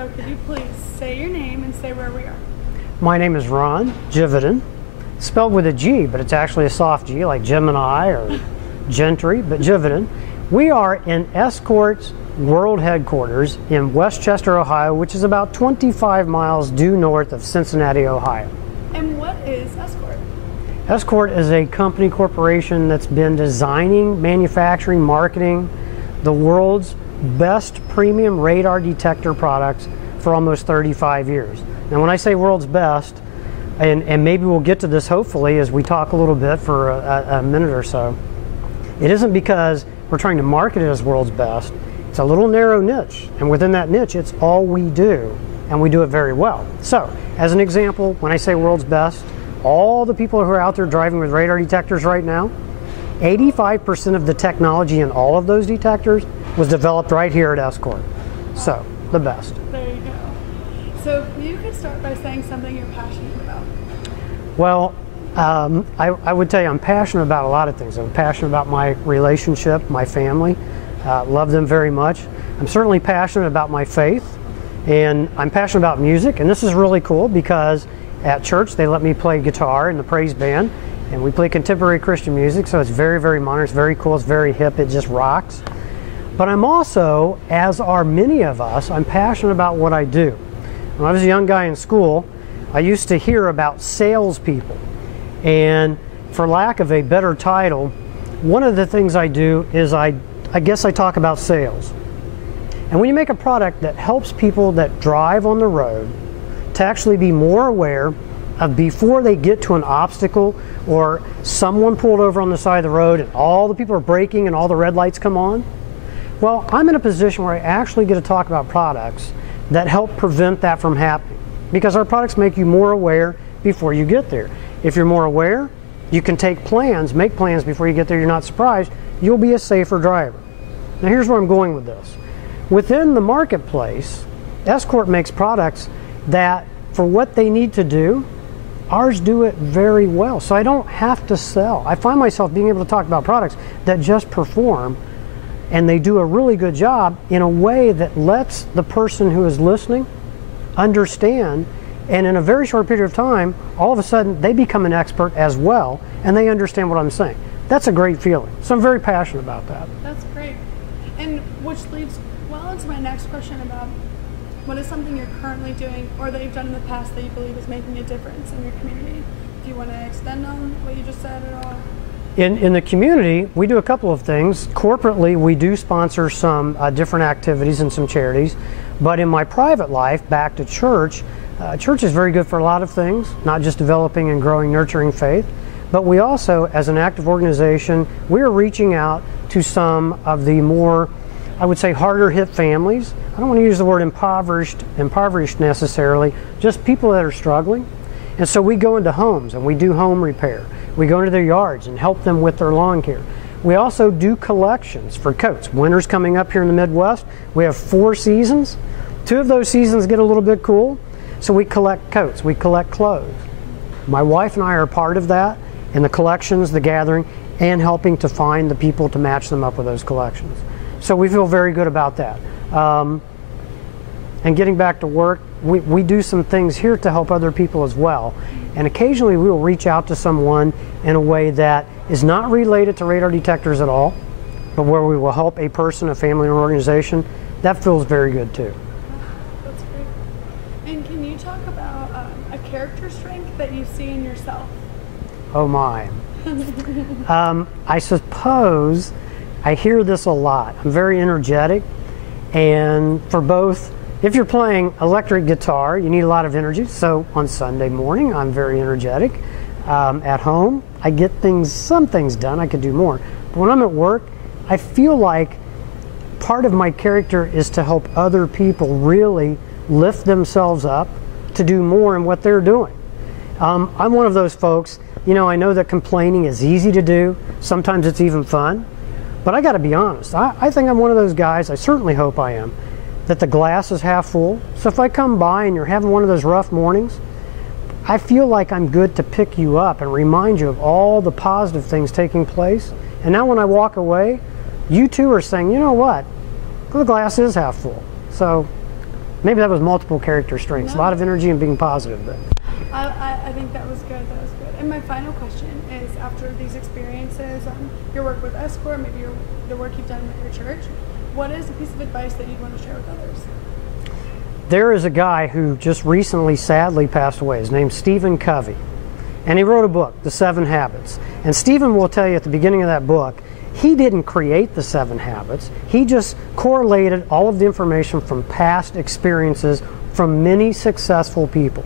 So could you please say your name and say where we are? My name is Ron Gividen, spelled with a G, but it's actually a soft G, like Gemini or Gentry, but Gividen. We are in Escort's world headquarters in Westchester, Ohio, which is about 25 miles due north of Cincinnati, Ohio. And what is Escort? Escort is a company corporation that's been designing, manufacturing, marketing the world's best premium radar detector products for almost 35 years. Now when I say world's best, and maybe we'll get to this hopefully as we talk a little bit for a minute or so, it isn't because we're trying to market it as world's best. It's a little narrow niche, and within that niche it's all we do, and we do it very well. So as an example, when I say world's best, all the people who are out there driving with radar detectors right now, 85% of the technology in all of those detectors was developed right here at Escort. So, the best. There you go. So you could start by saying something you're passionate about. Well, I would tell you I'm passionate about a lot of things. I'm passionate about my relationship, my family. Love them very much. I'm certainly passionate about my faith, and I'm passionate about music, and this is really cool because at church they let me play guitar in the praise band, and we play contemporary Christian music, so it's very, very modern, it's very cool, it's very hip, it just rocks. But I'm also, as are many of us, I'm passionate about what I do. When I was a young guy in school, I used to hear about salespeople, and for lack of a better title, one of the things I do is I guess I talk about sales. And when you make a product that helps people that drive on the road to actually be more aware of before they get to an obstacle or someone pulled over on the side of the road and all the people are braking and all the red lights come on, well, I'm in a position where I actually get to talk about products that help prevent that from happening, because our products make you more aware before you get there. If you're more aware, you can make plans before you get there, you're not surprised, you'll be a safer driver. Now here's where I'm going with this. Within the marketplace, Escort makes products that, for what they need to do, ours do it very well. So I don't have to sell. I find myself being able to talk about products that just perform, and they do a really good job in a way that lets the person who is listening understand, and in a very short period of time, all of a sudden they become an expert as well, and they understand what I'm saying. That's a great feeling. So I'm very passionate about that. That's great. And which leads well into my next question about what is something you're currently doing or that you've done in the past that you believe is making a difference in your community? If you want to extend on what you just said at all. In the community, we do a couple of things. Corporately, we do sponsor some different activities and some charities. But in my private life, back to church, church is very good for a lot of things, not just developing and growing, nurturing faith. But we also, as an active organization, we're reaching out to some of the more, I would say, harder hit families. I don't want to use the word impoverished necessarily, just people that are struggling. And so we go into homes and we do home repair. We go into their yards and help them with their lawn care. We also do collections for coats. Winter's coming up here in the Midwest. We have 4 seasons. 2 of those seasons get a little bit cool, so we collect coats, we collect clothes. My wife and I are part of that, in the collections, the gathering, and helping to find the people to match them up with those collections. So we feel very good about that. And getting back to work, we do some things here to help other people as well. And occasionally we will reach out to someone in a way that is not related to radar detectors at all, but where we will help a person, a family, or organization. That feels very good too. That's great. And can you talk about a character strength that you see in yourself? Oh my. I suppose I hear this a lot. I'm very energetic, and for both, if you're playing electric guitar, you need a lot of energy. So on Sunday morning, I'm very energetic. At home, I get some things done. I could do more. But when I'm at work, I feel like part of my character is to help other people really lift themselves up to do more in what they're doing. I'm one of those folks, you know, I know that complaining is easy to do. Sometimes it's even fun. But I got to be honest. I think I'm one of those guys, I certainly hope I am, that the glass is half full. So if I come by and you're having one of those rough mornings, I feel like I'm good to pick you up and remind you of all the positive things taking place. And now when I walk away, you too are saying, you know what, the glass is half full. So Maybe that was multiple character strengths. No. A lot of energy and being positive. But I think that was good. That was good. And my final question is, after these experiences, your work with Escort, maybe the work you've done with your church, what is a piece of advice that you'd want to share with others? there is a guy who just recently sadly passed away. His name's Stephen Covey. And he wrote a book, The 7 Habits. And Stephen will tell you at the beginning of that book, he didn't create the 7 habits. He just correlated all of the information from past experiences from many successful people.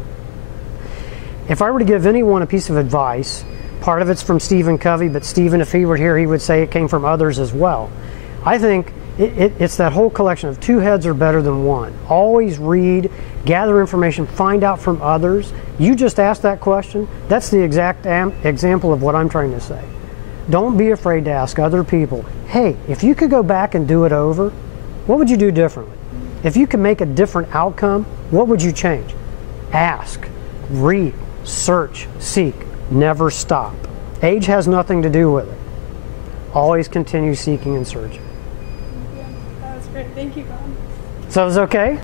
If I were to give anyone a piece of advice, part of it's from Stephen Covey, but Stephen, if he were here, he would say it came from others as well. I think it's that whole collection of 2 heads are better than 1. Always read, gather information, find out from others. You just asked that question. That's the exact example of what I'm trying to say. Don't be afraid to ask other people, hey, if you could go back and do it over, what would you do differently? If you could make a different outcome, what would you change? Ask, read, search, seek, never stop. Age has nothing to do with it. Always continue seeking and searching. Yeah, that was great. Thank you, Bob. So is it okay?